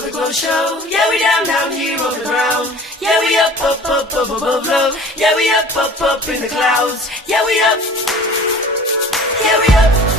for the glow show. Yeah, we down, down here on the ground. Yeah, we up, up, up, up above low. Yeah, we up, up, up in the clouds. Yeah, we up. Yeah, we up.